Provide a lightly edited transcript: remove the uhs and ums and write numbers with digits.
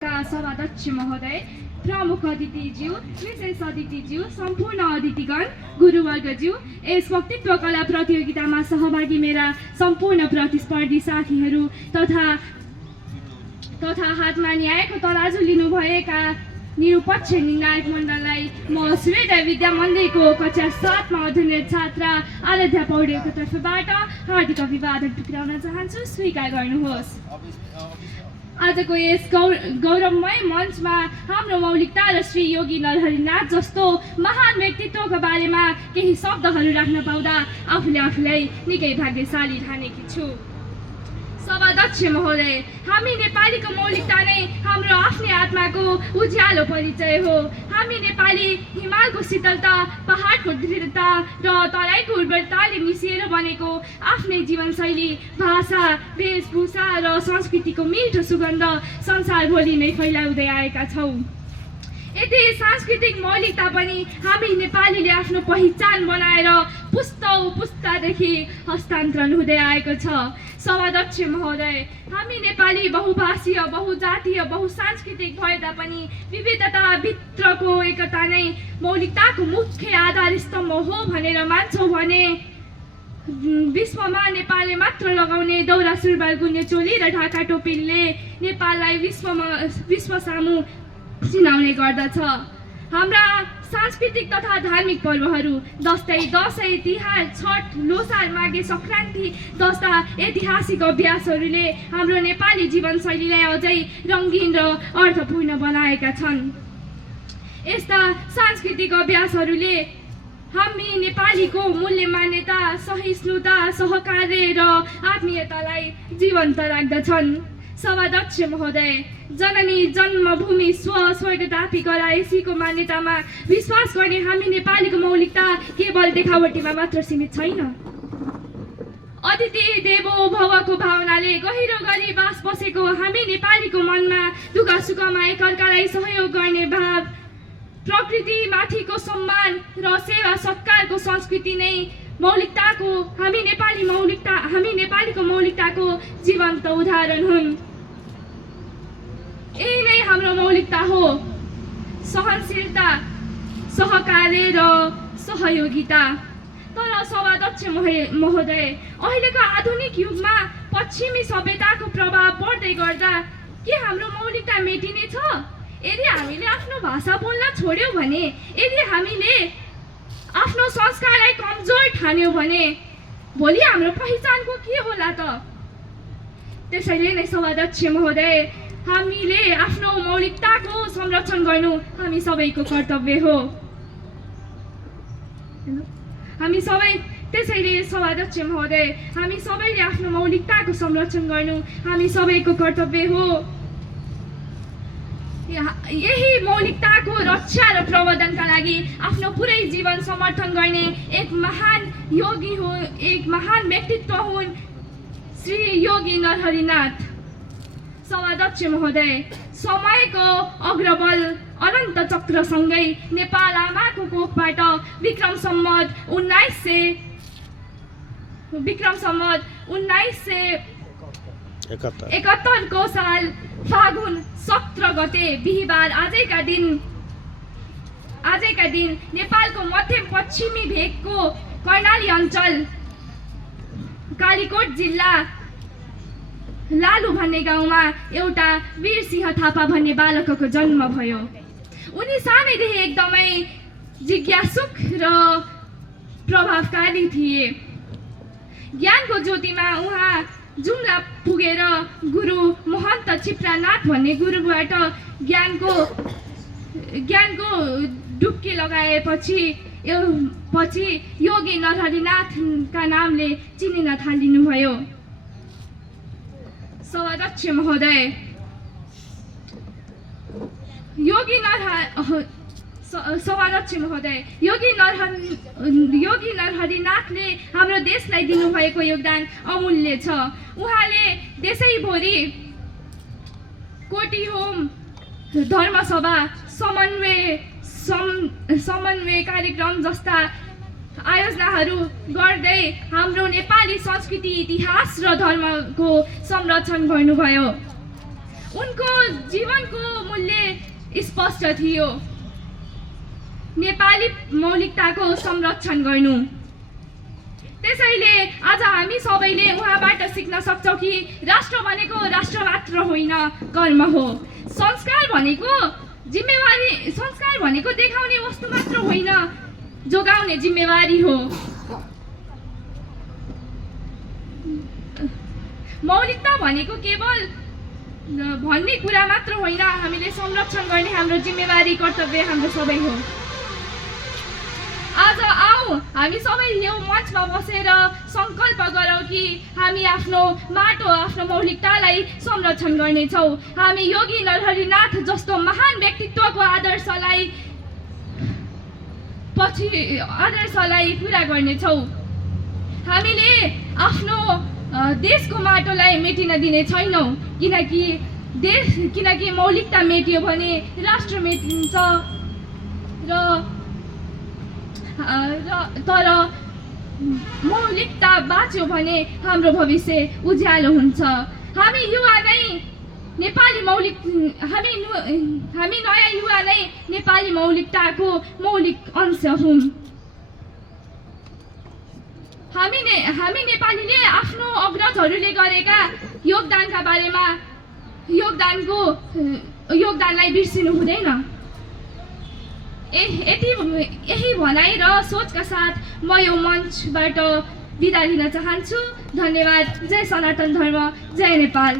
सभाध्यक्ष महोदय, प्रमुख अतिथिज्यू, विशेष अतिथिज्यू, सम्पूर्ण अतिथिगण, गुरुवर्गज्यू, यस वक्तृत्व कला प्रतियोगितामा सहभागी मेरा सम्पूर्ण प्रतिस्पर्धी साथीहरू तथा हातमा न्यायको तराजु लिनुभएका निरपेक्ष निर्णायक मण्डललाई म सूर्योदय विद्या मन्दिरको कक्षा 7 मा अध्ययनरत छात्रा आराध्या पौडेलको तर्फबाट हार्दिक अभिवादन टुक्राउन चाहन्छु। स्वीकार गर्नुहोस्। आजको यस गौरवमय मञ्चमा हाम्रो मौलिकता र श्री योगी नरहरिनाथ जस्तो महान व्यक्तित्वको बारेमा केही शब्दहरू राख्न पाउँदा आफूलाई निकै भाग्यशाली ठानेकी छु। सभाध्यक्ष महोदय, हामी नेपालीको मौलिकता नै हाम्रो आफ्नै आत्माको उज्यालो परिचय हो। हामी नेपाली हिमालको शीतलता, पहाडको दृढता र तराईको उर्वरताले मिसिएर बनेको आफ्नै जीवनशैली, भाषा, वेशभूषा र संस्कृतिको मिठो सुगन्ध संसारभरि नै फैलाउँदै आएका छौँ। यति सांस्कृतिक मौलिकता पनि हामी नेपालीले आफ्नो पहिचान बनाएर पुस्तादेखि हस्तान्तरण हुँदै आएको छ। सभाध्यक्ष महोदय, हामी नेपाली बहुभाषीय, बहुजातीय, बहुसांस्कृतिक भए तापनि विविधता भित्रको एकता नै मौलिकताको मुख्य आधार स्तम्भ हो भनेर मान्छौँ भने विश्वमा नेपालले मात्र लगाउने दौरा सुरुवाल गुन्ने चोली र ढाका टोपीले नेपाललाई विश्व सामु चिनाउने गर्दछ। हाम्रा सांस्कृतिक तथा धार्मिक पर्वहरू जस्तै दसैँ, तिहार, छठ, लोसार, माघे सङ्क्रान्ति जस्ता ऐतिहासिक अभ्यासहरूले हाम्रो नेपाली जीवनशैलीलाई अझै रङ्गीन र अर्थपूर्ण बनाएका छन्। यस्ता सांस्कृतिक अभ्यासहरूले हामी नेपालीको मूल्य मान्यता, सहिष्णुता, सहकार्य र आत्मीयतालाई जीवन्त राख्दछन्। सभाध्यक्ष महोदय, जननी जन्मभूमि स्वर्गदापी गराएसीको मान्यतामा विश्वास गर्ने हामी नेपालीको मौलिकता केवल देखावटीमा मात्र सीमित छैन। अतिथि देवो भवको भावनाले गहिरो गरी बास बसेको हामी नेपालीको मनमा दुःख सुखमा एकअर्कालाई सहयोग गर्ने भाव, प्रकृति माथिको सम्मान र सेवा सत्कारको संस्कृति नै हामी नेपालीको मौलिकताको जीवन्त उदाहरण हुन्। यही नै हाम्रो मौलिकता हो, सहनशीलता, सहकार्य र सहयोगिता। तर सभाध्यक्ष महोदय, अहिलेको आधुनिक युगमा पश्चिमी सभ्यताको प्रभाव बढ्दै गर्दा के हाम्रो मौलिकता मेटिने छ? यदि हामीले आफ्नो भाषा बोल्न छोड्यौँ भने, यदि हामीले आफ्नो संस्कारलाई कमजोर ठान्यौँ भने भोलि हाम्रो पहिचानको के होला त? त्यसैले नै सभाध्यक्ष महोदय, हामीले आफ्नो मौलिकताको संरक्षण गर्नु हामी सबैको कर्तव्य हो। त्यसैले सभाध्यक्ष महोदय, हामी सबैले आफ्नो मौलिकताको संरक्षण गर्नु हामी सबैको कर्तव्य हो। यही मौलिकताको रक्षा र प्रवर्धनका लागि आफ्नो पुरै जीवन समर्थन गर्ने एक महान व्यक्तित्व हुन् श्री योगी नरहरिनाथ। सभाध्यक्ष महोदय, समयको अग्रबल अनन्त चक्रसँगै नेपाल आमाको कोखबाट विक्रम सम्वत 1971 को साल फागुन 17 गते बिहिबार आजैका दिन नेपालको मध्यम पश्चिमी भेगको कर्णाली अञ्चल, कालीकोट जिल्ला लालु भन्ने गाउँमा एउटा वीरसिंह थापा भन्ने बालकको जन्म भयो। उनी सानैदेखि एकदमै जिज्ञासुक र प्रभावकारी थिए। ज्ञानको ज्योतिमा उहाँ जुम्ला पुगेर गुरु महन्त चिप्रानाथ भन्ने गुरुबाट ज्ञानको डुब्की लगाएपछि योगी नरहरिनाथका नामले चिनिन थालिनुभयो। सभाध्यक्ष महोदय, योगी नरहरिनाथले हाम्रो देशलाई दिनुभएको योगदान अमूल्य छ। उहाँले देशैभरि कोटी होम, धर्मसभा, समन्वय कार्यक्रम जस्ता आयोजनाहरू गर्दै हाम्रो नेपाली संस्कृति, इतिहास र धर्मको संरक्षण गर्नुभयो। उनको जीवनको स्पष्ट थियो, नेपाली मौलिकताको संरक्षण गर्नु। त्यसैले आज हामी सबैले उहाँबाट सिक्न सक्छौँ कि राष्ट्र भनेको राष्ट्र मात्र होइन, कर्म हो। संस्कार भनेको जिम्मेवारी, संस्कार भनेको देखाउने वस्तु मात्र होइन, जोगाउने जिम्मेवारी हो। मौलिकता भनेको केवल भन्ने कुरा मात्र होइन, हामीले संरक्षण गर्ने हाम्रो जिम्मेवारी, कर्तव्य हाम्रो सबै हो। आज आऊ हामी सबै यो मञ्चमा बसेर सङ्कल्प गरौँ कि हामी आफ्नो माटो, आफ्नो मौलिकतालाई संरक्षण गर्नेछौँ। हामी योगी नरहरिनाथ जस्तो महान व्यक्तित्वको आदर्शलाई पुरा गर्नेछौँ। हामीले आफ्नो देशको माटोलाई मेटिन दिने छैनौँ, किनकि मौलिकता मेटियो भने राष्ट्र मेटिन्छ तर मौलिकता बाँच्यो भने हाम्रो भविष्य उज्यालो हुन्छ। हामी नयाँ युवा नै नेपाली मौलिकताको मौलिक अंश हौँ। हामी नेपालीले आफ्नो अग्रजहरूले गरेका योगदानलाई बिर्सिनु हुँदैन। यही भनाइ र सोचका साथ म यो मञ्चबाट बिदा लिन चाहन्छु। धन्यवाद। जय सनातन धर्म, जय नेपाल।